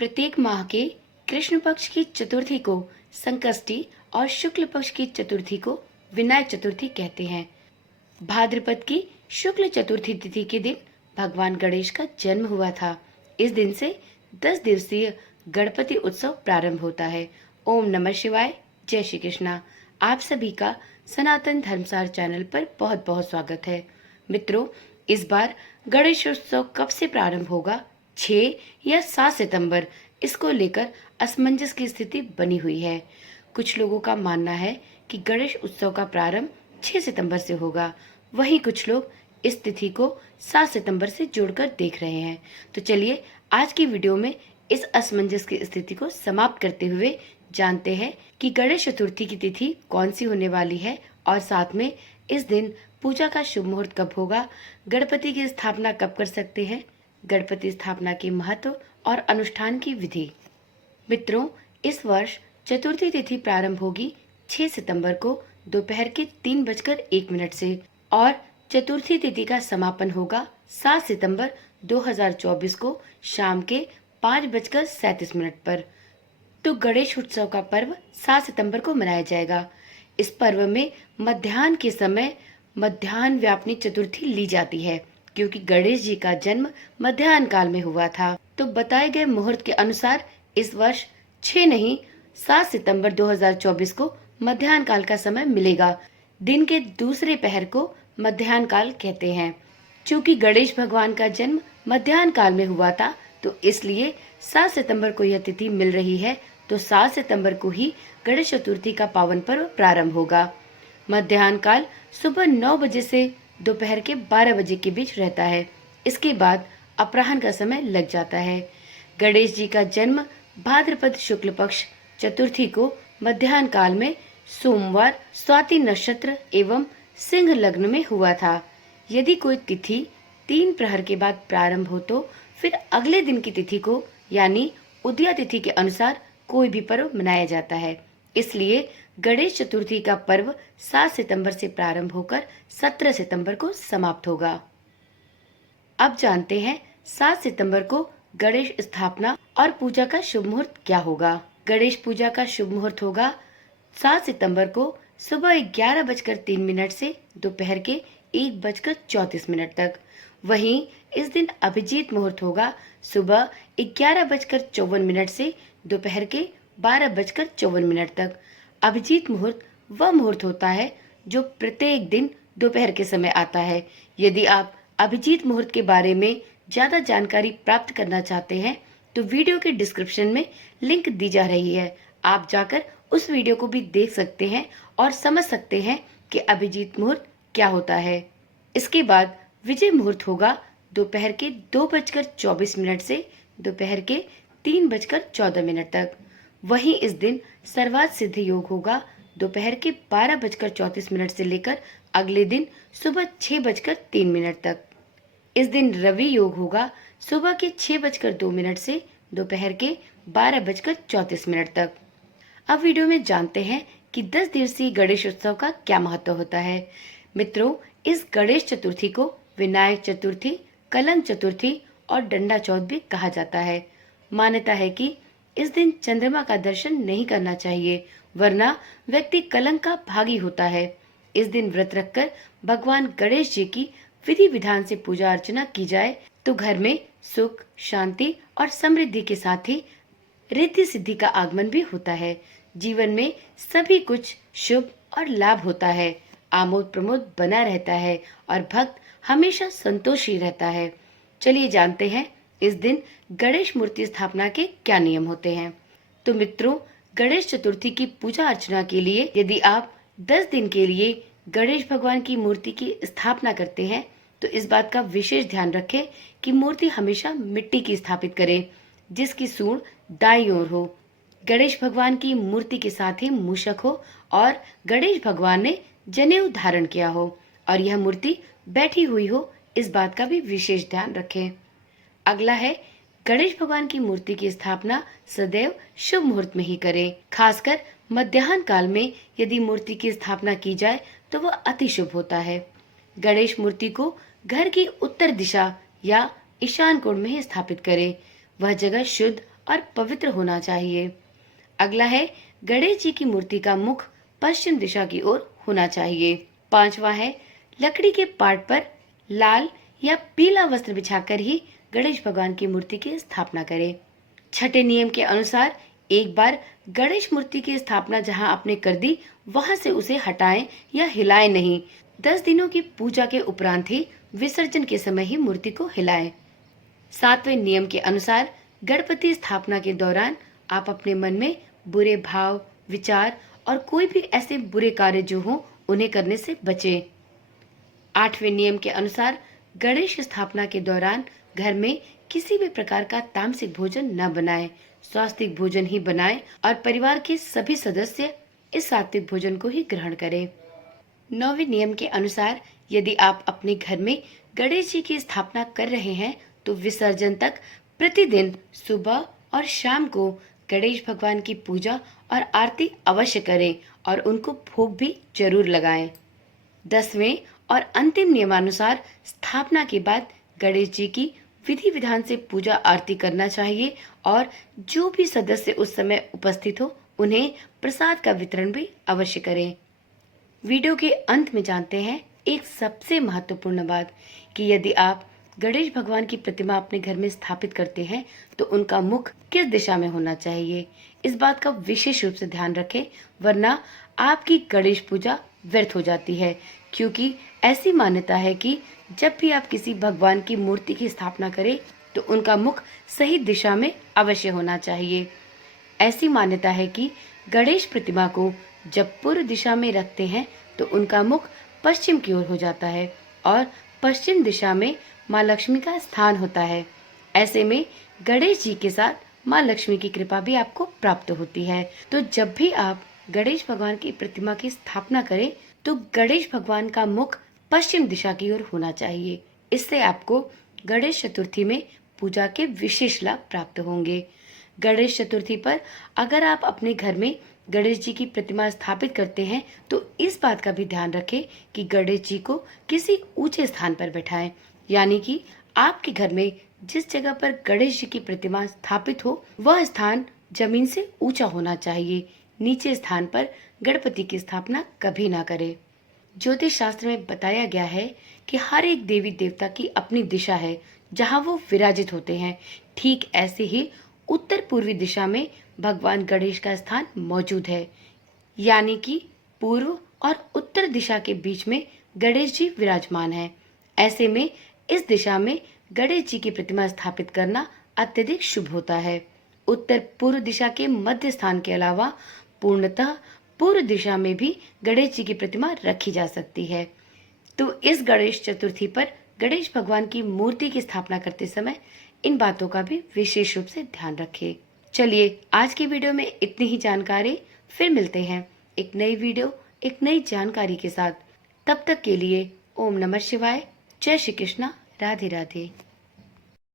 प्रत्येक माह के कृष्ण पक्ष की चतुर्थी को संकष्टी और शुक्ल पक्ष की चतुर्थी को विनायक चतुर्थी कहते हैं। भाद्रपद की शुक्ल चतुर्थी तिथि के दिन भगवान गणेश का जन्म हुआ था। इस दिन से 10 दिवसीय गणपति उत्सव प्रारंभ होता है। ओम नमः शिवाय। जय श्री कृष्णा। आप सभी का सनातन धर्मसार चैनल पर बहुत बहुत स्वागत है। मित्रों, इस बार गणेश उत्सव कब से प्रारंभ होगा, 6 या 7 सितंबर, इसको लेकर असमंजस की स्थिति बनी हुई है। कुछ लोगों का मानना है कि गणेश उत्सव का प्रारंभ 6 सितंबर से होगा, वहीं कुछ लोग इस तिथि को 7 सितंबर से जोड़कर देख रहे हैं। तो चलिए आज की वीडियो में इस असमंजस की स्थिति को समाप्त करते हुए जानते हैं कि गणेश चतुर्थी की तिथि कौन सी होने वाली है और साथ में इस दिन पूजा का शुभ मुहूर्त कब होगा, गणपति की स्थापना कब कर सकते हैं, गणपति स्थापना के महत्व और अनुष्ठान की विधि। मित्रों, इस वर्ष चतुर्थी तिथि प्रारंभ होगी 6 सितंबर को दोपहर के 3:01 से और चतुर्थी तिथि का समापन होगा 7 सितंबर 2024 को शाम के 5:37 पर। तो गणेश उत्सव का पर्व 7 सितंबर को मनाया जाएगा। इस पर्व में मध्याह्न के समय मध्याह्न व्यापिनी चतुर्थी ली जाती है, क्योंकि गणेश जी का जन्म मध्याह्न काल में हुआ था। तो बताए गए मुहूर्त के अनुसार इस वर्ष 6 नहीं 7 सितंबर 2024 को मध्याह्न काल का समय मिलेगा। दिन के दूसरे पहर को मध्याह्न काल कहते हैं। चूंकि गणेश भगवान का जन्म मध्याह्न काल में हुआ था, तो इसलिए 7 सितंबर को यह तिथि मिल रही है। तो 7 सितंबर को ही गणेश चतुर्थी का पावन पर्व प्रारंभ होगा। मध्याह्न काल सुबह 9 बजे से दोपहर के 12 बजे के बीच रहता है। इसके बाद अपराह्न का समय लग जाता है। गणेश जी का जन्म भाद्रपद शुक्ल पक्ष चतुर्थी को मध्याह्न काल में सोमवार स्वाति नक्षत्र एवं सिंह लग्न में हुआ था। यदि कोई तिथि 3 प्रहर के बाद प्रारंभ हो तो फिर अगले दिन की तिथि को यानी उदया तिथि के अनुसार कोई भी पर्व मनाया जाता है। इसलिए गणेश चतुर्थी का पर्व 7 सितंबर से प्रारंभ होकर 17 सितंबर को समाप्त होगा। अब जानते हैं 7 सितंबर को गणेश स्थापना और पूजा का शुभ मुहूर्त क्या होगा। गणेश पूजा का शुभ मुहूर्त होगा 7 सितंबर को सुबह 11:03 से दोपहर के 1:34 तक। वहीं इस दिन अभिजीत मुहूर्त होगा सुबह 11:54 से दोपहर के 12:54 तक। अभिजीत मुहूर्त वह मुहूर्त होता है जो प्रत्येक दिन दोपहर के समय आता है। यदि आप अभिजीत मुहूर्त के बारे में ज्यादा जानकारी प्राप्त करना चाहते हैं तो वीडियो के डिस्क्रिप्शन में लिंक दी जा रही है। आप जाकर उस वीडियो को भी देख सकते हैं और समझ सकते हैं कि अभिजीत मुहूर्त क्या होता है। इसके बाद विजय मुहूर्त होगा दोपहर के 2:24 से दोपहर के 3:14 तक। वहीं इस दिन सर्वार्थ सिद्धि योग होगा दोपहर के 12:34 से लेकर अगले दिन सुबह 6:03 तक। इस दिन रवि योग होगा सुबह के 6:02 से दोपहर के 12:34 तक। अब वीडियो में जानते हैं कि 10 दिवसीय गणेश उत्सव का क्या महत्व होता है। मित्रों, इस गणेश चतुर्थी को विनायक चतुर्थी, कलंक चतुर्थी और डंडा चौथ भी कहा जाता है। मान्यता है कि इस दिन चंद्रमा का दर्शन नहीं करना चाहिए, वरना व्यक्ति कलंक का भागी होता है। इस दिन व्रत रखकर भगवान गणेश जी की विधि विधान से पूजा अर्चना की जाए तो घर में सुख, शांति और समृद्धि के साथ ही रिद्धि सिद्धि का आगमन भी होता है। जीवन में सभी कुछ शुभ और लाभ होता है, आमोद प्रमोद बना रहता है और भक्त हमेशा संतोषी रहता है। चलिए जानते हैं इस दिन गणेश मूर्ति स्थापना के क्या नियम होते हैं। तो मित्रों, गणेश चतुर्थी की पूजा अर्चना के लिए यदि आप 10 दिन के लिए गणेश भगवान की मूर्ति की स्थापना करते हैं तो इस बात का विशेष ध्यान रखें कि मूर्ति हमेशा मिट्टी की स्थापित करें, जिसकी सूंड दाईं ओर हो। गणेश भगवान की मूर्ति के साथ ही मूषक हो और गणेश भगवान ने जनेऊ धारण किया हो और यह मूर्ति बैठी हुई हो, इस बात का भी विशेष ध्यान रखें। अगला है गणेश भगवान की मूर्ति की स्थापना सदैव शुभ मुहूर्त में ही करें। खासकर मध्याह्न काल में यदि मूर्ति की स्थापना की जाए तो वह अति शुभ होता है। गणेश मूर्ति को घर की उत्तर दिशा या ईशान कोण में ही स्थापित करें। वह जगह शुद्ध और पवित्र होना चाहिए। अगला है गणेश जी की मूर्ति का मुख पश्चिम दिशा की ओर होना चाहिए। पांचवा है लकड़ी के पाट पर लाल या पीला वस्त्र बिछाकर ही गणेश भगवान की मूर्ति की स्थापना करें। छठे नियम के अनुसार एक बार गणेश मूर्ति की स्थापना जहां आपने कर दी वहां से उसे हटाएं या हिलाएं नहीं। 10 दिनों की पूजा के उपरांत ही विसर्जन के समय ही मूर्ति को हिलाएं। सातवें नियम के अनुसार गणपति स्थापना के दौरान आप अपने मन में बुरे भाव, विचार और कोई भी ऐसे बुरे कार्य जो हो उन्हें करने से बचें। आठवें नियम के अनुसार गणेश स्थापना के दौरान घर में किसी भी प्रकार का तामसिक भोजन न बनाएं, स्वास्तिक भोजन ही बनाएं और परिवार के सभी सदस्य इस सात्विक भोजन को ही ग्रहण करें। नौवें नियम के अनुसार यदि आप अपने घर में गणेश जी की स्थापना कर रहे हैं तो विसर्जन तक प्रतिदिन सुबह और शाम को गणेश भगवान की पूजा और आरती अवश्य करें और उनको भोग भी जरूर लगाएं। 10वें और अंतिम नियमानुसार स्थापना के बाद गणेश जी की विधि विधान से पूजा आरती करना चाहिए और जो भी सदस्य उस समय उपस्थित हो उन्हें प्रसाद का वितरण भी अवश्य करें। वीडियो के अंत में जानते हैं एक सबसे महत्वपूर्ण बात कि यदि आप गणेश भगवान की प्रतिमा अपने घर में स्थापित करते हैं तो उनका मुख किस दिशा में होना चाहिए। इस बात का विशेष रूप से ध्यान रखें, वरना आपकी गणेश पूजा व्यर्थ हो जाती है, क्योंकि ऐसी मान्यता है कि जब भी आप किसी भगवान की मूर्ति की स्थापना करें तो उनका मुख सही दिशा में अवश्य होना चाहिए। ऐसी मान्यता है कि गणेश प्रतिमा को जब पूर्व दिशा में रखते हैं तो उनका मुख पश्चिम की ओर हो जाता है और पश्चिम दिशा में माँ लक्ष्मी का स्थान होता है। ऐसे में गणेश जी के साथ माँ लक्ष्मी की कृपा भी आपको प्राप्त होती है। तो जब भी आप गणेश भगवान की प्रतिमा की स्थापना करें तो गणेश भगवान का मुख पश्चिम दिशा की ओर होना चाहिए। इससे आपको गणेश चतुर्थी में पूजा के विशेष लाभ प्राप्त होंगे। गणेश चतुर्थी पर अगर आप अपने घर में गणेश जी की प्रतिमा स्थापित करते हैं तो इस बात का भी ध्यान रखें कि गणेश जी को किसी ऊंचे स्थान पर बैठाएं, यानी कि आपके घर में जिस जगह पर गणेश जी की प्रतिमा स्थापित हो वह स्थान जमीन से ऊंचा होना चाहिए। नीचे स्थान पर गणपति की स्थापना कभी ना करें। ज्योतिष शास्त्र में बताया गया है कि हर एक देवी देवता की अपनी दिशा है जहाँ वो विराजित होते हैं। ठीक ऐसे ही उत्तर पूर्वी दिशा में भगवान गणेश का स्थान मौजूद है, यानी कि पूर्व और उत्तर दिशा के बीच में गणेश जी विराजमान है। ऐसे में इस दिशा में गणेश जी की प्रतिमा स्थापित करना अत्यधिक शुभ होता है। उत्तर पूर्व दिशा के मध्य स्थान के अलावा पूर्णतः पूर्व दिशा में भी गणेश जी की प्रतिमा रखी जा सकती है। तो इस गणेश चतुर्थी पर गणेश भगवान की मूर्ति की स्थापना करते समय इन बातों का भी विशेष रूप से ध्यान रखें। चलिए आज की वीडियो में इतनी ही जानकारी, फिर मिलते हैं एक नई वीडियो एक नई जानकारी के साथ। तब तक के लिए ओम नमः शिवाय, जय श्री कृष्णा, राधे राधे।